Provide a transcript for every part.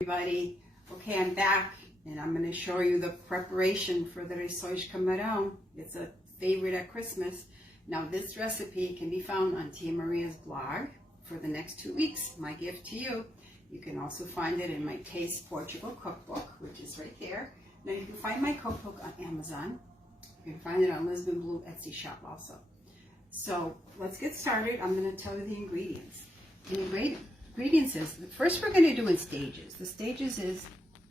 Everybody, okay, I'm back and I'm going to show you the preparation for the Rissóis de Camarão. It's a favorite at Christmas. Now this recipe can be found on Tia Maria's blog for the next 2 weeks. My gift to you. You can also find it in my Taste Portugal cookbook, which is right there. Now you can find my cookbook on Amazon. You can find it on Lisbon Blue Etsy shop also. So let's get started. I'm going to tell you the ingredients. Ingredients is, first we're going to do in stages. The stages is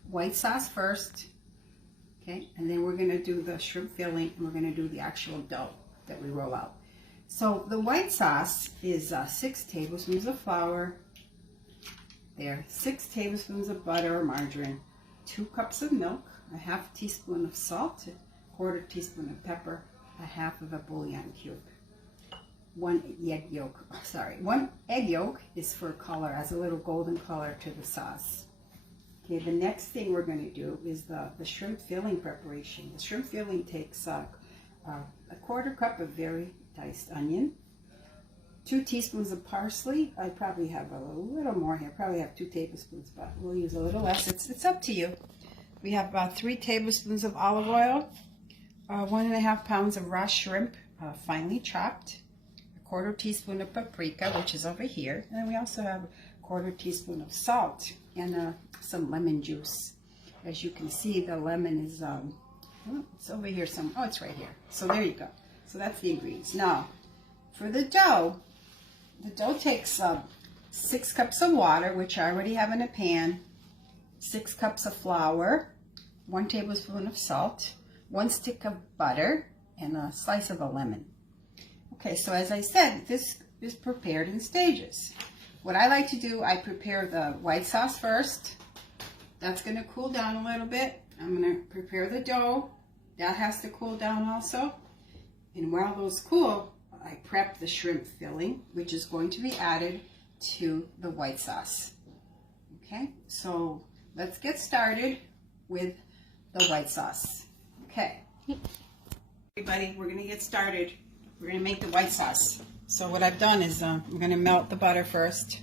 white sauce first, okay, and then we're going to do the shrimp filling, and we're going to do the actual dough that we roll out. So the white sauce is 6 tablespoons of flour, there, 6 tablespoons of butter or margarine, 2 cups of milk, a half teaspoon of salt, a quarter teaspoon of pepper, a half of a bouillon cube. One egg yolk is for color, as a little golden color to the sauce. Okay, the next thing we're going to do is the shrimp filling preparation. The shrimp filling takes a quarter cup of very diced onion, 2 teaspoons of parsley. I probably have a little more here, probably have 2 tablespoons, but we'll use a little less. It's up to you. We have about 3 tablespoons of olive oil, 1.5 pounds of raw shrimp, finely chopped, quarter teaspoon of paprika, which is over here, and then we also have a quarter teaspoon of salt and some lemon juice. As you can see, the lemon is it's over here it's right here. So there you go. So that's the ingredients. Now for the dough takes 6 cups of water, which I already have in a pan, 6 cups of flour, 1 tablespoon of salt, 1 stick of butter, and a slice of a lemon. Okay, so as I said, this is prepared in stages. What I like to do, I prepare the white sauce first. That's going to cool down a little bit. I'm going to prepare the dough. That has to cool down also. And while those cool, I prep the shrimp filling, which is going to be added to the white sauce. Okay, so let's get started with the white sauce. Okay, everybody, we're going to get started. We're going to make the white sauce. So what I've done is I'm going to melt the butter first,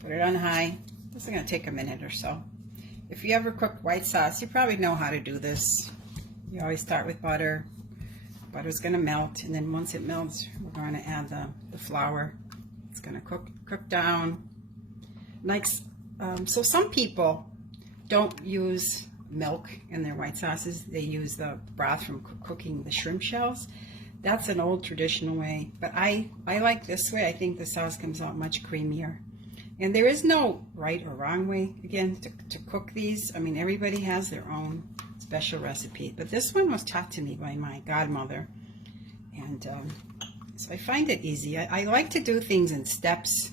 put it on high. This is going to take a minute or so. If you ever cook white sauce, you probably know how to do this. You always start with butter. Butter's going to melt, and then once it melts, we're going to add the flour. It's going to cook down. So some people don't use milk in their white sauces. They use the broth from cooking the shrimp shells. That's an old traditional way, but I like this way. I think the sauce comes out much creamier. And there is no right or wrong way, again, to cook these. I mean, everybody has their own special recipe, but this one was taught to me by my godmother. And so I find it easy. I like to do things in steps.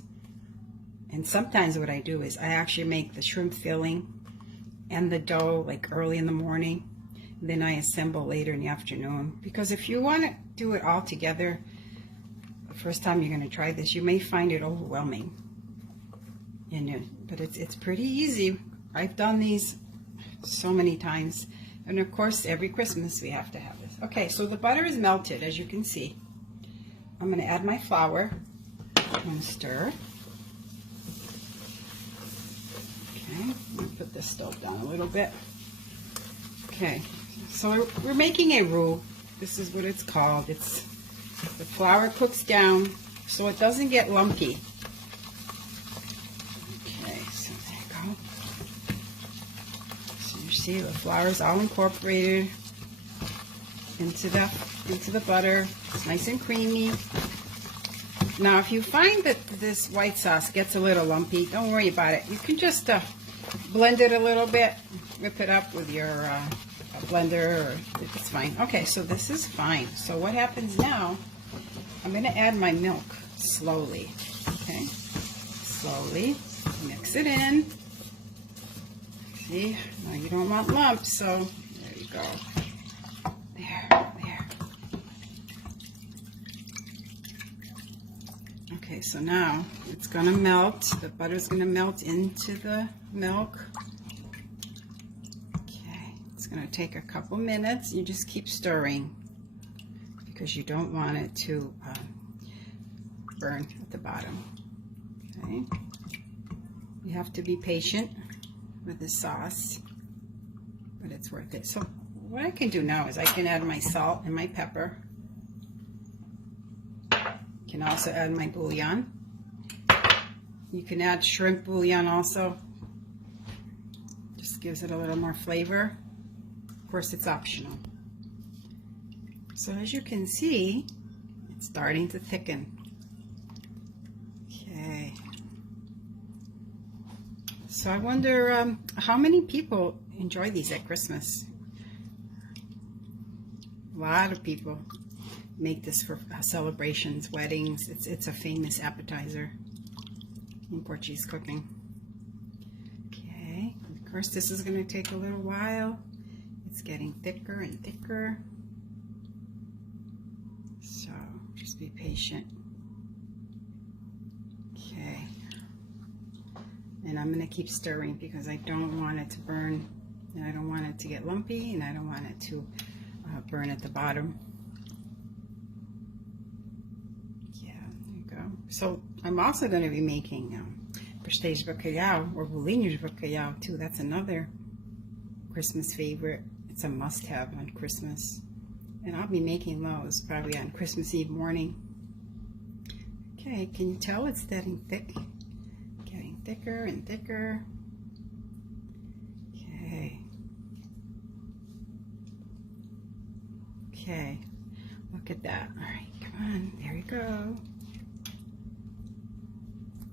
And sometimes what I do is I actually make the shrimp filling and the dough like early in the morning. Then I assemble later in the afternoon, because if you want to do it all together the first time you're going to try this, you may find it overwhelming. But it's pretty easy. I've done these so many times, and of course every Christmas we have to have this. Okay, so the butter is melted, as you can see. I'm going to add my flour. I'm going to stir. Okay, I'm going to put this stove down a little bit. Okay, so we're making a roux. This is what it's called. The flour cooks down so it doesn't get lumpy. Okay, so there you go. So you see the flour is all incorporated into the butter. It's nice and creamy. Now, if you find that this white sauce gets a little lumpy, don't worry about it. You can just blend it a little bit, whip it up with your blender, or it's fine. Okay, so this is fine. So what happens now, I'm going to add my milk slowly. Okay, slowly mix it in. See, now you don't want lumps, so there you go. There. Okay, so now it's going to melt. The butter's going to melt into the milk. It's going to take a couple minutes. You just keep stirring because you don't want it to burn at the bottom. Okay, you have to be patient. with this sauce, but it's worth it. So what I can do now is I can add my salt and my pepper. Can also add my bouillon. You can add shrimp bouillon also. Just gives it a little more flavor. Of course, it's optional. So as you can see, it's starting to thicken. Okay. So I wonder how many people enjoy these at Christmas. A lot of people make this for celebrations, weddings. It's a famous appetizer in Portuguese cooking. Okay, of course this is going to take a little while. It's getting thicker and thicker. So just be patient. Okay. And I'm going to keep stirring because I don't want it to burn, and I don't want it to get lumpy, and I don't want it to burn at the bottom. Yeah, there you go. So I'm also going to be making pastéis de bacalhau, or bolinhos de bacalhau too. That's another Christmas favorite. It's a must-have on Christmas. And I'll be making those probably on Christmas Eve morning. Okay, can you tell it's getting thick? Getting thicker and thicker. Okay. Okay, look at that. All right, come on, there you go.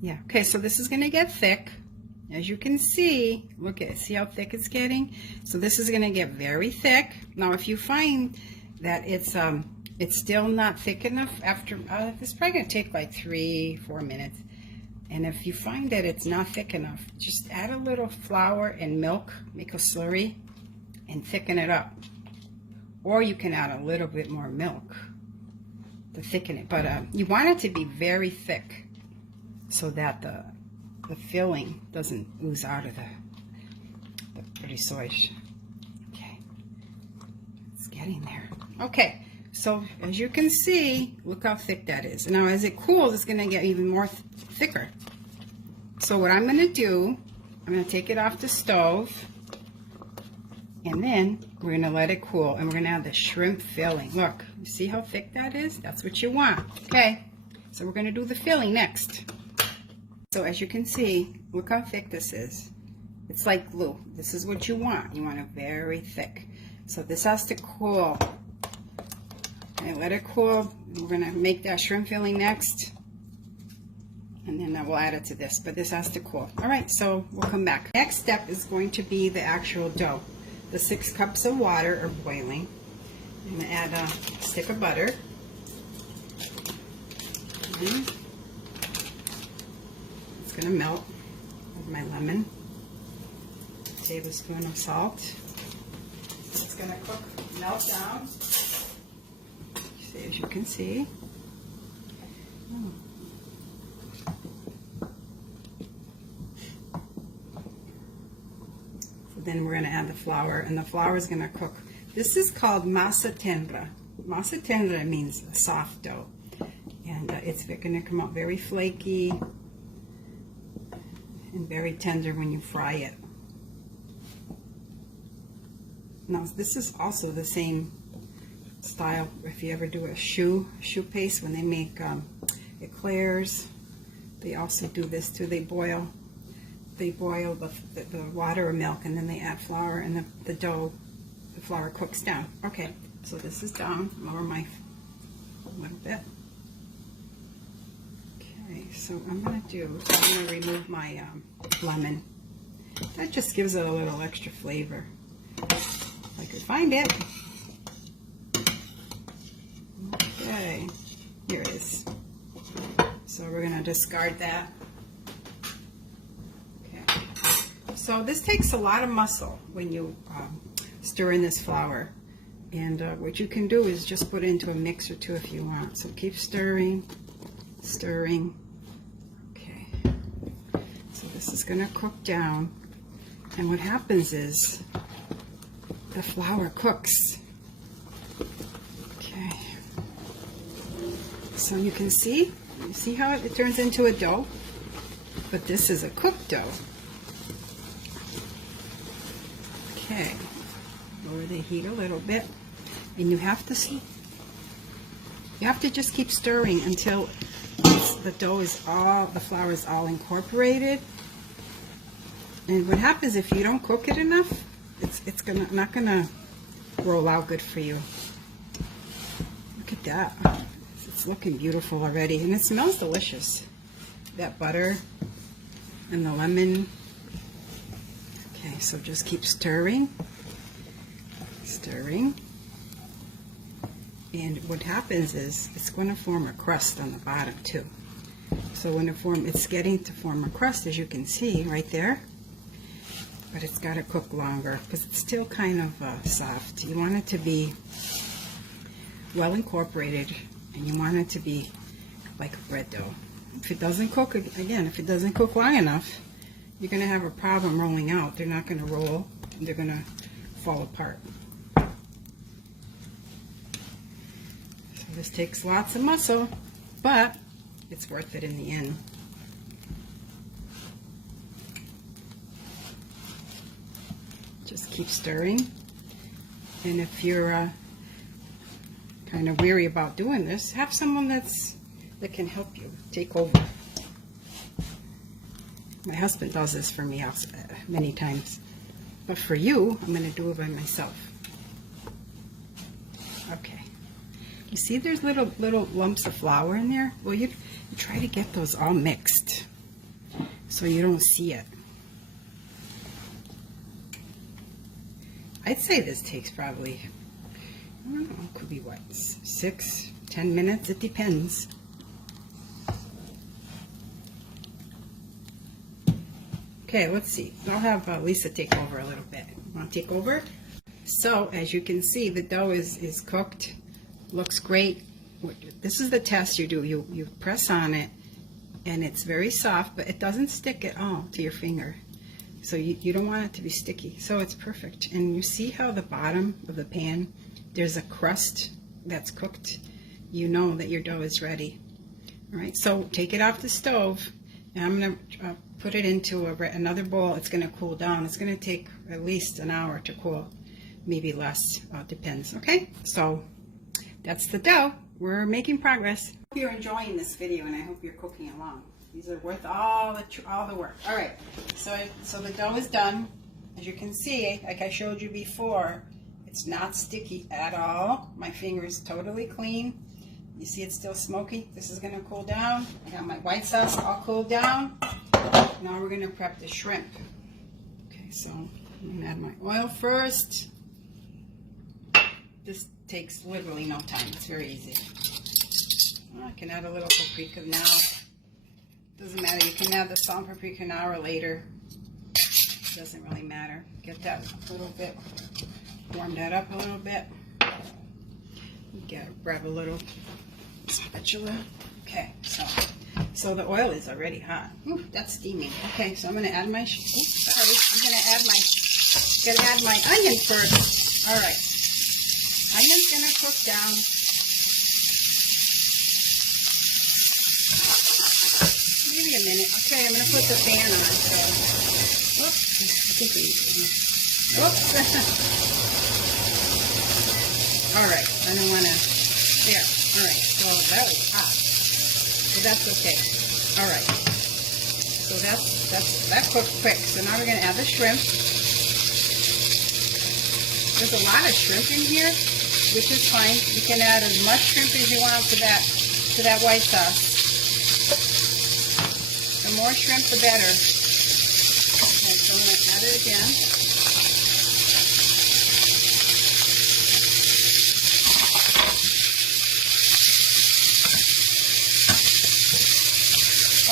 Yeah, okay, so this is gonna get thick. As you can see, look at it, see how thick it's getting? So this is gonna get very thick. Now, if you find that it's still not thick enough after, this is probably gonna take like 3-4 minutes. And if you find that it's not thick enough, just add a little flour and milk, make a slurry, and thicken it up. Or you can add a little bit more milk to thicken it. But you want it to be very thick so that the filling doesn't ooze out of the rissois. Okay, it's getting there. Okay, so as you can see, look how thick that is. Now as it cools, it's gonna get even more thicker. So what I'm gonna do, I'm gonna take it off the stove, and then we're gonna let it cool, and we're gonna add the shrimp filling. Look, you see how thick that is? That's what you want. Okay, so we're gonna do the filling next. So as you can see, look how thick this is. It's like glue. This is what you want. You want it very thick. So this has to cool. Okay, let it cool. We're gonna make that shrimp filling next, and then we'll add it to this, but this has to cool. All right, so we'll come back. Next step is going to be the actual dough. The 6 cups of water are boiling. I'm gonna add a stick of butter. It's gonna melt with my lemon. A tablespoon of salt. It's gonna cook, melt down. As you can see. So then we're gonna add the flour, and the flour is gonna cook. This is called massa tendra. Massa tendra means a soft dough, and it's gonna come out very flaky and very tender when you fry it. Now this is also the same style if you ever do a choux paste, when they make eclairs. They also do this too. They boil the water or milk, and then they add flour, and the dough, the flour cooks down. Okay, so this is down. Lower my a little bit. Okay, so I'm gonna remove my lemon. That just gives it a little extra flavor. If I could find it. Okay, here it is. So we're gonna discard that. Okay. So this takes a lot of muscle when you stir in this flour. And what you can do is just put it into a mixer too if you want. So keep stirring, stirring. Okay. So this is gonna cook down. And what happens is the flour cooks. Okay. So you can see how it turns into a dough? But this is a cooked dough. Okay, lower the heat a little bit, and you have to just keep stirring until the dough is the flour is all incorporated. And what happens if you don't cook it enough, it's not gonna roll out good for you. Look at that. It's looking beautiful already, and it smells delicious. That butter and the lemon. Okay, so just keep stirring. And what happens is it's going to form a crust on the bottom too. So when it's getting to form a crust, as you can see right there, but it's got to cook longer because it's still kind of soft. You want it to be well incorporated, and you want it to be like a bread dough. If it doesn't cook, again, if it doesn't cook long enough, you're going to have a problem rolling out. They're not going to roll, and they're going to fall apart. So this takes lots of muscle, but it's worth it in the end. Just keep stirring, and if you're kind of weary about doing this, have someone that can help you take over. My husband does this for me many times, but for you, I'm going to do it by myself. Okay. You see there's little lumps of flour in there? Well, you try to get those all mixed so you don't see it. I'd say this takes probably, I don't know, it could be what, 6-10 minutes? It depends. Okay, let's see. I'll have Lisa take over a little bit. Want to take over? So, as you can see, the dough is cooked. Looks great. This is the test you do. You press on it, and it's very soft, but it doesn't stick at all to your finger. So you don't want it to be sticky. So it's perfect. And you see how the bottom of the pan, there's a crust that's cooked. You know that your dough is ready. All right, so take it off the stove, and I'm going to put it into another bowl. It's going to cool down. It's going to take at least an hour to cool, maybe less, depends. Okay, so that's the dough. We're making progress. I hope you're enjoying this video, and I hope you're cooking along. These are worth all the work. All right, so the dough is done. As you can see, like I showed you before, it's not sticky at all. My finger is totally clean. You see it's still smoky. This is going to cool down. I got my white sauce all cooled down. Now we're going to prep the shrimp. Okay, so I'm going to add my oil first. This takes literally no time. It's very easy. I can add a little paprika now. Doesn't matter. You can add the salt and paprika now or later. Doesn't really matter. Get that a little bit, warm that up a little bit. Grab a little spatula. Okay, so the oil is already hot. Ooh, that's steaming. Okay, so I'm going to add my. I'm going to add my onion first. All right, onion's going to cook down. Maybe a minute. Okay, I'm going to put the pan on. So, whoops, I think we need to. Whoops. All right, I don't want to. There. All right, so that was hot. So that's okay. All right. So that cooked quick. So now we're going to add the shrimp. There's a lot of shrimp in here, which is fine. You can add as much shrimp as you want to that white sauce. The more shrimp, the better. Okay, so I'm going to add it again.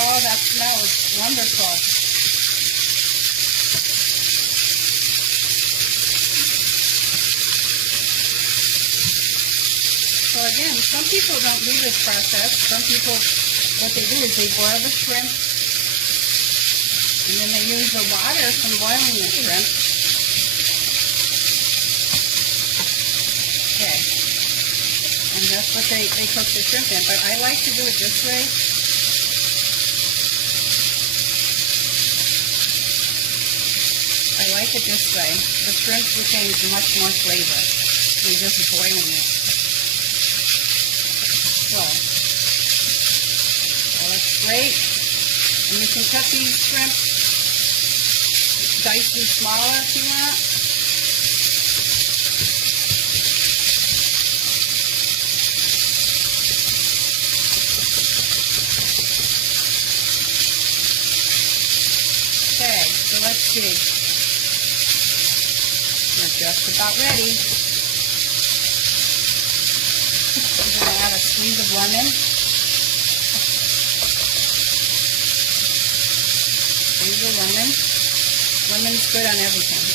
Oh, that smells wonderful. So again, some people don't do this process. Some people, what they do is they boil the shrimp, and then they use the water from boiling the shrimp. Okay. And that's what they cook the shrimp in. But I like to do it this way. I like it this way. The shrimp retains much more flavor than just boiling it. So that's great. And you can cut these shrimp, dice them smaller if you want. Okay, so let's see. We're just about ready. I'm going to add a squeeze of lemon. Squeeze of lemon. Lemon's good on everything.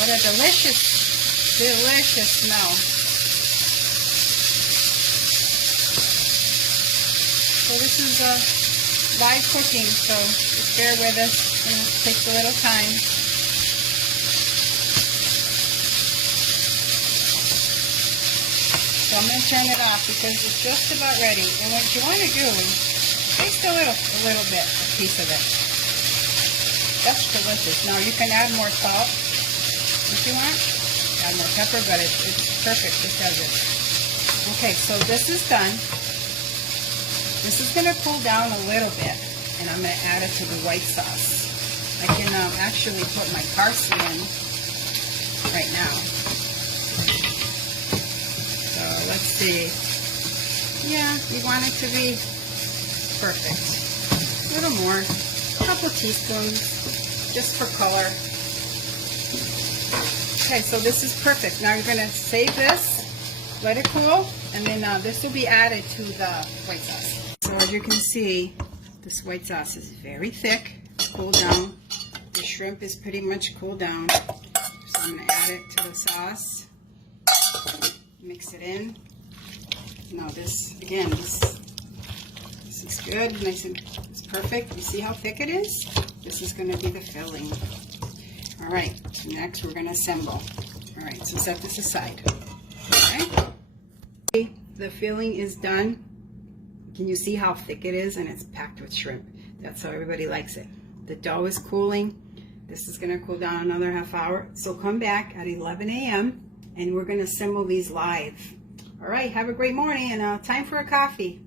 What a delicious, delicious smell. So this is live cooking, so just bear with us. It takes a little time. So I'm going to turn it off because it's just about ready. And what you want to do is taste a little bit, a piece of it. That's delicious. Now you can add more salt if you want. Add more pepper, but it's perfect just as it. Okay, so this is done. This is going to cool down a little bit, and I'm going to add it to the white sauce. I can actually put my parsley in right now. So let's see. Yeah, we want it to be perfect. A little more, a couple teaspoons, just for color. Okay, so this is perfect. Now you're going to save this, let it cool, and then this will be added to the white sauce. So as you can see, this white sauce is very thick. It's cooled down. The shrimp is pretty much cooled down. So I'm going to add it to the sauce. Mix it in. Now this, again, this is good. Nice and it's perfect. You see how thick it is? This is going to be the filling. All right, so next we're going to assemble. All right, so set this aside. Okay. The filling is done. Can you see how thick it is? And it's packed with shrimp. That's how everybody likes it. The dough is cooling. This is going to cool down another half hour. So come back at 11 a.m. and we're going to assemble these live. All right, have a great morning and time for a coffee.